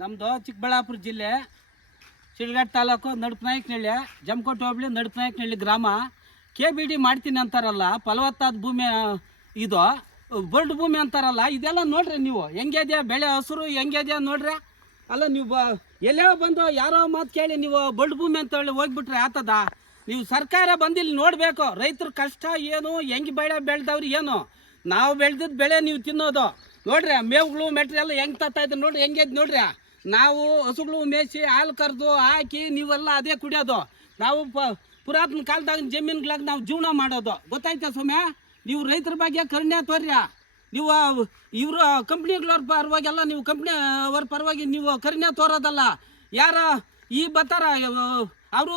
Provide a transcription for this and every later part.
ನಮ್ಮದು ಚಿಕ್ಕಬಳ್ಳಾಪುರ ಜಿಲ್ಲೆ ಶಿಳ್ಘಟ್ಟ ತಾಲೂಕು ನಡುಪನಾಯಕನಹಳ್ಳಿ, ಜಮಕೋಟೆ ಹೋಬಳಿ ನಡುಪನಾಯಕನಹಳ್ಳಿ ಗ್ರಾಮ. ಕೆ ಬಿ ಡಿ ಮಾಡ್ತೀನಿ ಅಂತಾರಲ್ಲ, ಫಲವತ್ತಾದ ಭೂಮಿ ಇದು ಬರ್ಡ್ ಭೂಮಿ ಅಂತಾರಲ್ಲ, ಇದೆಲ್ಲ ನೋಡ್ರಿ ನೀವು ಹೆಂಗಿದೆ ಬೆಳೆ ಹಸಿರು ಹೆಂಗಿದೆ ನೋಡ್ರಿ. ಅಲ್ಲ, ನೀವು ಬ, ಎಲ್ಲೋ ಬಂದು ಯಾರೋ ಮಾತು ಕೇಳಿ ನೀವು ಬರ್ಡ್ ಭೂಮಿ ಅಂತ ಹೇಳಿ ಹೋಗ್ಬಿಟ್ರೆ ಆತದ. ನೀವು ಸರ್ಕಾರ ಬಂದಿಲ್ಲಿ ನೋಡಬೇಕು, ರೈತರ ಕಷ್ಟ ಏನು, ಹೆಂಗೆ ಬೆಳೆ ಬೆಳೆದವ್ರು ಏನು. ನಾವು ಬೆಳೆದಿದ್ದ ಬೆಳೆ ನೀವು ತಿನ್ನೋದು. ನೋಡ್ರಿ, ಮೇವುಗಳು, ಮೆಟ್ರಿಯಲ್ ಹೆಂಗೆ ತತ್ತಾಯ್ತು ನೋಡ್ರಿ ಹೆಂಗೈತೆ ನೋಡ್ರಿ. ನಾವು ಹಸುಗಳು ಮೇಯಿಸಿ ಹಾಲು ಕರೆದು ಹಾಕಿ ನೀವೆಲ್ಲ ಅದೇ ಕುಡಿಯೋದು. ನಾವು ಪ ಪುರಾತನ ಕಾಲದಾಗ ಜಮೀನುಗಳಾಗ ನಾವು ಜೀವನ ಮಾಡೋದು. ಗೊತ್ತಾಯ್ತಾ ಸೌಮ್ಯ? ನೀವು ರೈತರ ಬಗ್ಗೆ ಕರುಣ್ಯ ತೋರ್ಯ ನೀವು ಇವರು ಕಂಪ್ನಿಗಳವ್ರ ಪರವಾಗೆಲ್ಲ ನೀವು ಕಂಪ್ನಿ ಅವ್ರ ಪರವಾಗಿ ನೀವು ಕರುಣ್ಯ ತೋರೋದಲ್ಲ. ಯಾರ ಈ ಬರ್ತಾರ, ಅವರು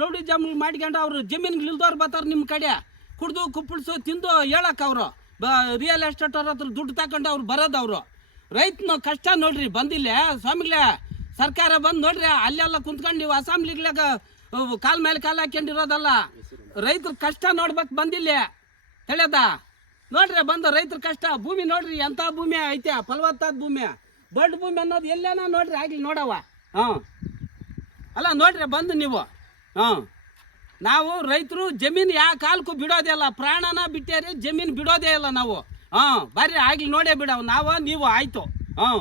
ರೌಡಿ ಜಾಮ್ ಮಾಡ್ಕೊಂಡು ಅವ್ರು ಜಮೀನುಗಳು ಇಲ್ದವ್ರು ಬರ್ತಾರೆ ನಿಮ್ಮ ಕಡೆ. ಕುಡ್ದು, ಕುಪ್ಪಳಿಸು, ತಿಂದು ಹೇಳಕ್ಕೆ ಅವರು. ಬ ರಿಯಲ್ ಎಸ್ಟೇಟ್ ಅವ್ರ ಹತ್ರ ದುಡ್ಡು ತಗೊಂಡು ಅವ್ರು ಬರೋದು ಅವರು. ರೈತನ ಕಷ್ಟ ನೋಡ್ರಿ, ಬಂದಿಲ್ಲ. ಸ್ವಾಮಿಗಳೇ, ಸರ್ಕಾರ ಬಂದು ನೋಡ್ರಿ, ಅಲ್ಲೆಲ್ಲ ಕುಂತ್ಕೊಂಡು ನೀವು ಅಸೆಂಬ್ಲಿಗ್ಲಾಗ ಕಾಲ್ ಮೇಲೆ ಕಾಲು ಹಾಕೊಂಡಿರೋದಲ್ಲ ರೈತರ ಕಷ್ಟ ನೋಡ್ಬೇಕು ಬಂದಿಲ್ಲ. ತಿಳಿಯದ ನೋಡ್ರಿ, ಬಂದು ರೈತರ ಕಷ್ಟ. ಭೂಮಿ ನೋಡ್ರಿ ಎಂಥ ಭೂಮಿ ಐತೆ? ಫಲವತ್ತಾದ ಭೂಮಿ. ದೊಡ್ಡ ಭೂಮಿ ಅನ್ನೋದು ಎಲ್ಲೇನ ನೋಡ್ರಿ, ಆಗ್ಲಿ ನೋಡವ ಹಾಂ ಅಲ್ಲ, ನೋಡ್ರಿ, ಬಂದು ನೀವು. ಹಾಂ ನಾವು ರೈತರು ಜಮೀನು ಯಾವ ಕಾಲಕ್ಕೂ ಬಿಡೋದೇ ಇಲ್ಲ. ಪ್ರಾಣನ ಬಿಟ್ಟೇರಿ ಜಮೀನು ಬಿಡೋದೇ ಇಲ್ಲ ನಾವು. ಹಾಂ ಬರ್ರಿ ಆಗ್ಲಿ ನೋಡೇ ಬಿಡ ನಾವು ನೀವು ಆಯ್ತು. ಹಾಂ